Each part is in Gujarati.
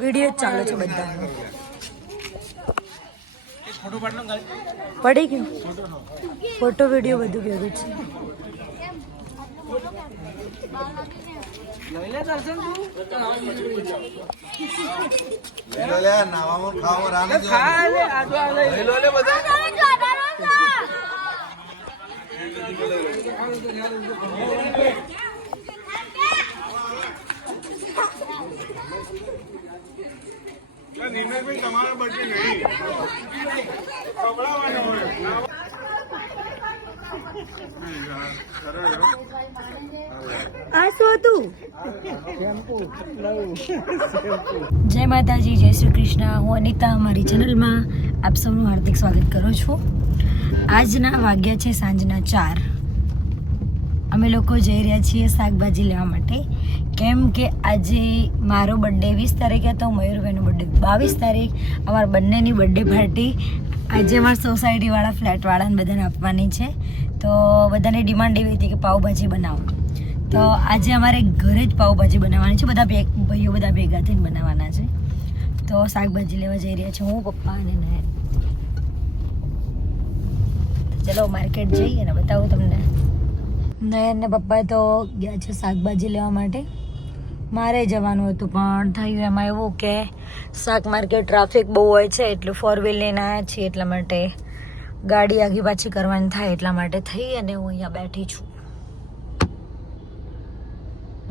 વિડીયો ચાલુ છે બધા. પડી ગયું ફોટો વિડીયો બધું ભેગું છે. તમારા બર્થડે નહીં ખવડાવવાનો હોય. આ શું હતું? જય માતાજી, જય શ્રી કૃષ્ણ. હું અનિતા, અમારી ચેનલમાં આપ સૌનું હાર્દિક સ્વાગત કરું છું. આજના વાગ્યા છે સાંજના 4. અમે લોકો જઈ રહ્યા છીએ શાકભાજી લેવા માટે, કેમ કે આજે મારો બર્થડે 20 તારીખે હતો, મયુરભાઈનો બર્થડે 22 તારીખ. અમારા બંનેની બર્થડે પાર્ટી આજે અમારા સોસાયટીવાળા ફ્લેટવાળાને બધાને આપવાની છે. તો બધાની ડિમાન્ડ એવી હતી કે પાઉંભાજી બનાવો. તો આજે અમારે ઘરે જ પાઉંભાજી બનાવવાની છે. બધા ભાઈઓ બધા ભેગા થઈને બનાવવાના છે. તો શાકભાજી લેવા જઈ રહ્યા છે હું, પપ્પા અને નયન. ચલો માર્કેટ જઈએ અને બતાવું તમને. નયન ને પપ્પા તો ગયા છે શાકભાજી લેવા માટે. મારે જવાનું હતું પણ થયું એમાં એવું કે શાક માર્કેટ ટ્રાફિક બહુ હોય છે, એટલે 4 વ્હીલ લઈને આવ્યા છીએ, એટલા માટે ગાડી આગી પાછી કરવાની થાય, એટલા માટે થઈ અને હું અહીંયા બેઠી છું.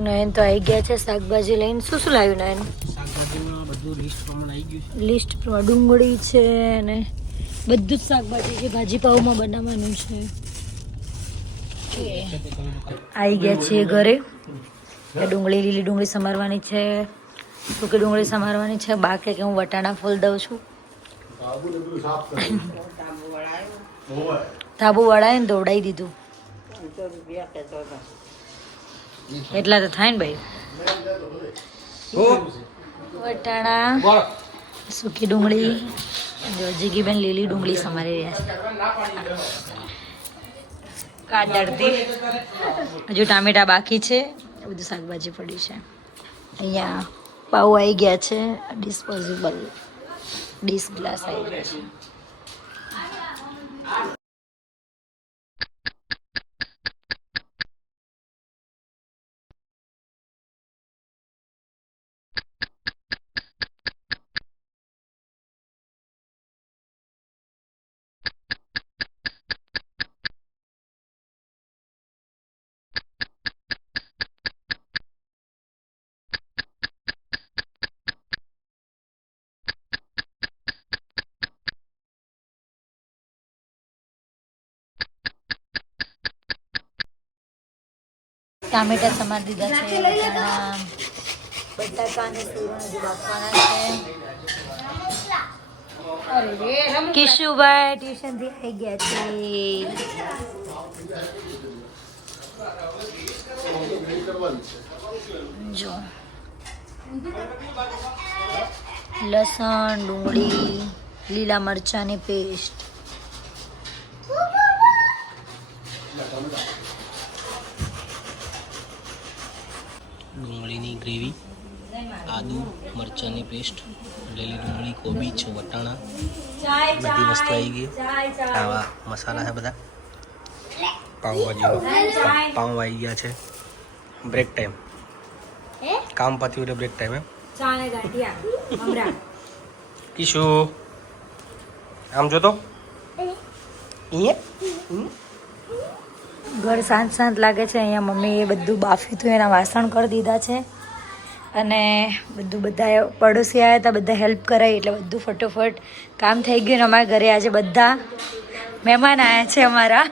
નયન તો આવી ગયા છે શાકભાજી લઈને. શું શું લાવ્યું નયન? શાકભાજીમાં બધું લિસ્ટ પ્રમાણે આવી ગયું છે. લિસ્ટ પ્રમાણે ડુંગળી છે અને બધું જ શાકભાજી છે, ભાજી પાઉમાં બનાવવાનું છે. આવી ગયા છીએ ઘરે. ડુંગળી, લીલી ડુંગળી સમારવાની છે, સૂકી ડુંગળી સમારવાની છે. બાકી કે હું વટાણા ફૂલ દઉં છું. ધાબુ વળાય ને દોડાઈ દીધું. એટલા તો થાય ને ભાઈ. વટાણા, સૂકી ડુંગળી, જો જીગીબેન લીલી ડુંગળી સમારી રહ્યા છે. કાદરથી હજુ ટામેટા બાકી છે. બધું શાકભાજી પડી છે. અહીંયા પાઉં આવી ગયા છે. ડિસ્પોઝેબલ ડીશ ગ્લાસ આવી ગયા છે. ટામેટા સમારી દીધા છે. વટાણા, બટાકા અને સૂરણ હજુ બાફવાના છે. કિશુભાઈ ટ્યુશનથી આવી ગયા છે. જો લસણ, ડુંગળી, લીલા મરચાંની પેસ્ટ, ડુંગળીની ગ્રેવી, આદુ મરચાંની પેસ્ટ, લીલી ડુંગળી, કોબીજ, વટાણા, બધી વસ્તુ આવી ગઈ. આવા મસાલા છે બધા. પાઉંભાજીનો પાઉં આવી ગયા છે. બ્રેક ટાઈમ, કામ પત્યું એટલે બ્રેક ટાઈમ. કિશુ આમ જોતો. ઘર શાંત શાંત લાગે છે. અહીંયા મમ્મીએ બધું બાફ્યું હતું, એના વાસણ કરી દીધા છે અને બધું બધા પડોશી આવ્યા હતા, બધા હેલ્પ કરાવી એટલે બધું ફટોફટ કામ થઈ ગયું. ને અમારા ઘરે આજે બધા મહેમાન આવ્યા છે અમારા.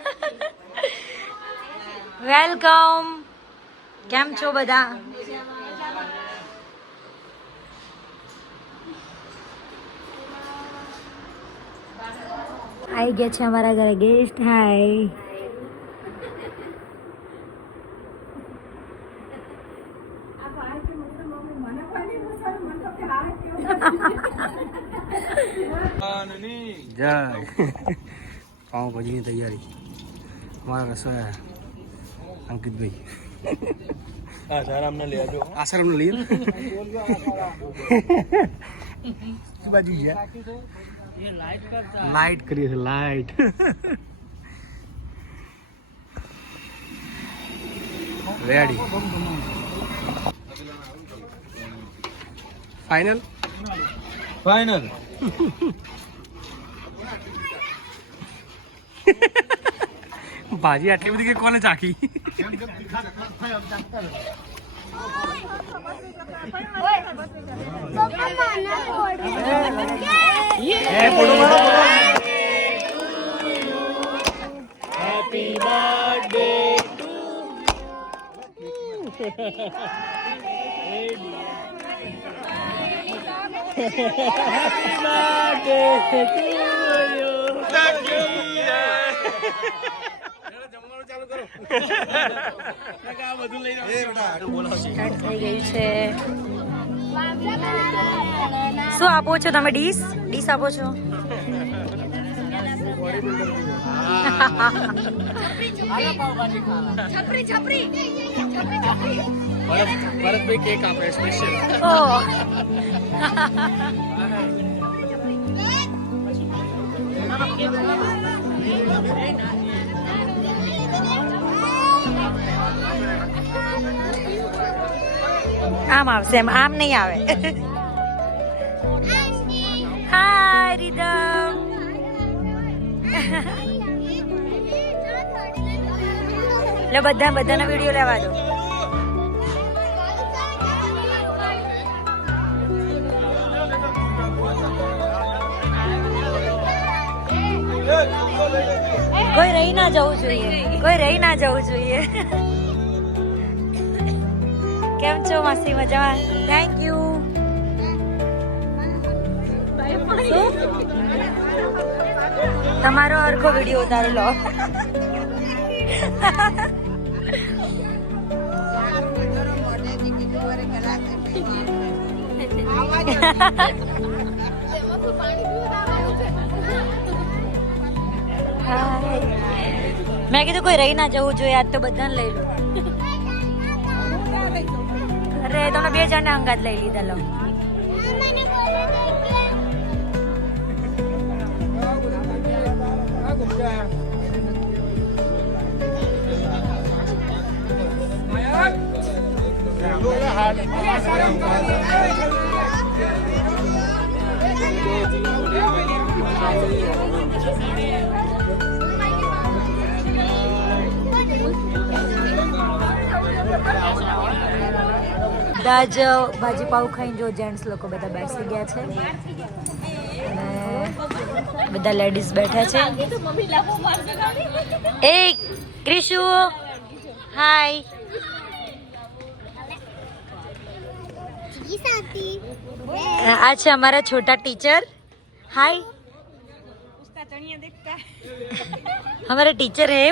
વેલકમ. કેમ છો બધા? આવી ગયા છે અમારા ઘરે ગેસ્ટ. હાય. જય પાઉંભાજીની તૈયારી અમારા રસોયા અંકિતભાઈ આસારામને લઈ બાજુ લાઈટ કરીએ છે લાઈટ રેડી ફાઇનલ ભાજી આટલી બધી કે કોને ચાખી હેપી બર્થડે સ્ટાર્ટ થઈ ગયું છે. શું આપો છો તમે? ડીશ આપો છો? ભરતભાઈ કેક આપે સ્પેશિયલ આમ આવશે એમ આમ નહીં આવે. હાય રીધમ. લે બધાના વિડીયો લેવા દો. કોઈ રહી ના જવું જોઈએ. કેમ છો માસી? મજામાં? Thank you. તમારો અરખો વિડીયો ઉતારો લો. મેં કીધું કોઈ રહી ના જવું જોઈએ, આજ તો બધાને લઈ લો. અરે તમે 2 જણને અંગાત લઈ લીધા. લો બધા જ ભાજી પાઉં ખાઈને જો જેન્ટ્સ લોકો બધા બેસી ગયા છે અને બધા લેડીઝ બેઠા છે. એ ક્રિશુ હાય. આ છે અમારા છોટા ટીચર. हाय हमारे टीचर है